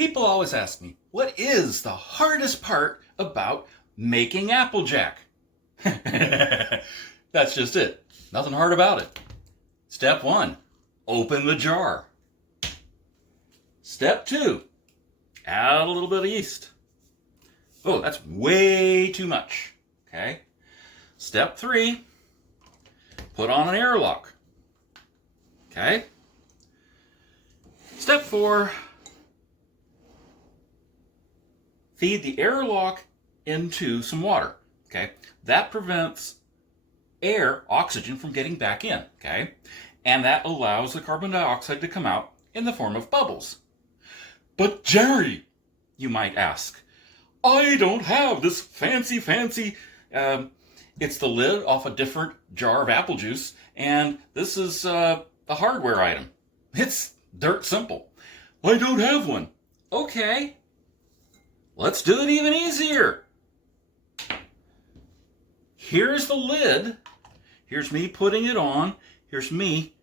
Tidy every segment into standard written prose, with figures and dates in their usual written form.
People always ask me, what is the hardest part about making Applejack? That's just it. Nothing hard about it. Step 1, open the jar. Step 2, add a little bit of yeast. Oh, that's way too much. Okay. Step 3, put on an airlock. Okay. Step 4, feed the airlock into some water. Okay. That prevents air, oxygen, from getting back in. Okay. And that allows the carbon dioxide to come out in the form of bubbles. But Jerry, you might ask, I don't have this fancy, it's the lid off a different jar of apple juice, and this is a hardware item. It's dirt simple. I don't have one. Okay, let's do it even easier. Here's the lid. Here's me putting it on. Here's me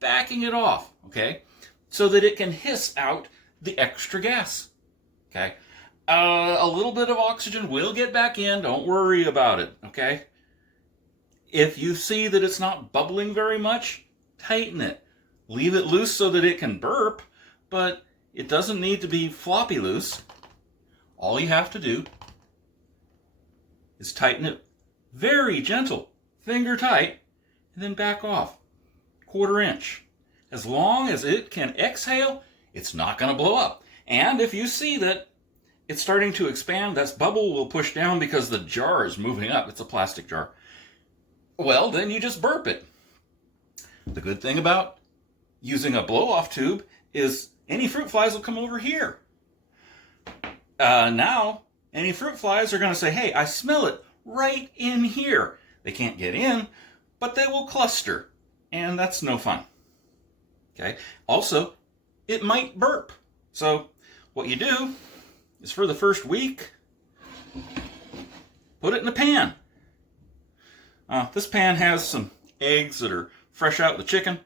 backing it off, okay, so that it can hiss out the extra gas, okay? A little bit of oxygen will get back in. Don't worry about it, okay? If you see that it's not bubbling very much, tighten it. Leave it loose so that it can burp, but it doesn't need to be floppy loose. All you have to do is tighten it very gentle, finger tight, and then back off. 1/4 inch. As long as it can exhale, it's not going to blow up. And if you see that it's starting to expand, that bubble will push down because the jar is moving up. It's a plastic jar. Well, then you just burp it. The good thing about using a blow-off tube is any fruit flies will come over here. Now, any fruit flies are going to say, hey, I smell it right in here. They can't get in, but they will cluster, and that's no fun. Okay. Also, it might burp. So what you do is for the first week, put it in a pan. This pan has some eggs that are fresh out of the chicken.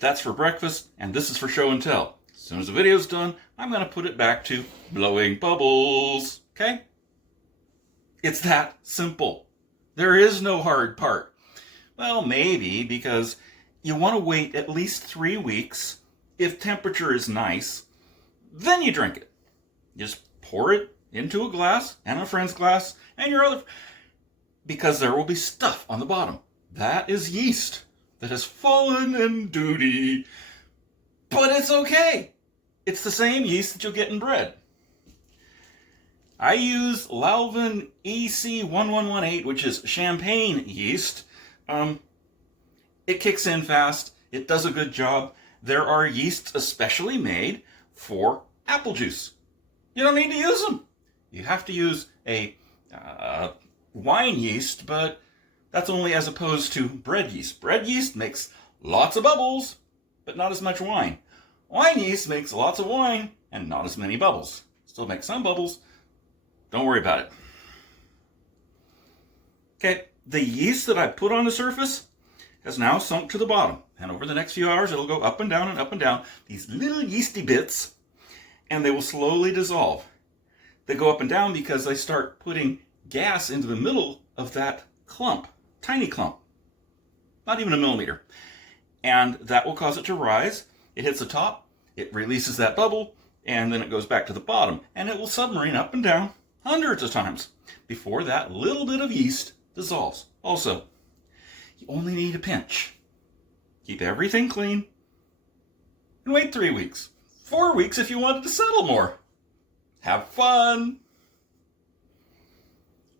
That's for breakfast, and this is for show and tell. As soon as the video's done, I'm going to put it back to blowing bubbles. Okay? It's that simple. There is no hard part. Well, maybe, because you want to wait at least 3 weeks. If temperature is nice, then you drink it. Just pour it into a glass and a friend's glass and your other, because there will be stuff on the bottom. That is yeast that has fallen in duty. But it's okay. It's the same yeast that you'll get in bread. I use Lalvin EC1118, which is champagne yeast. It kicks in fast. It does a good job. There are yeasts especially made for apple juice. You don't need to use them. You have to use a wine yeast, but that's only as opposed to bread yeast. Bread yeast makes lots of bubbles, but not as much wine. Wine yeast makes lots of wine and not as many bubbles. Still makes some bubbles. Don't worry about it. Okay, the yeast that I put on the surface has now sunk to the bottom. And over the next few hours, it'll go up and down and up and down, these little yeasty bits, and they will slowly dissolve. They go up and down because they start putting gas into the middle of that clump, tiny clump, not even a millimeter. And that will cause it to rise. It hits the top, it releases that bubble, and then it goes back to the bottom. And it will submarine up and down hundreds of times before that little bit of yeast dissolves. Also, you only need a pinch. Keep everything clean and wait 3 weeks. 4 weeks if you want it to settle more. Have fun.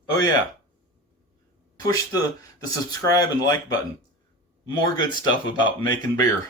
Oh yeah. Push the subscribe and like button. More good stuff about making beer.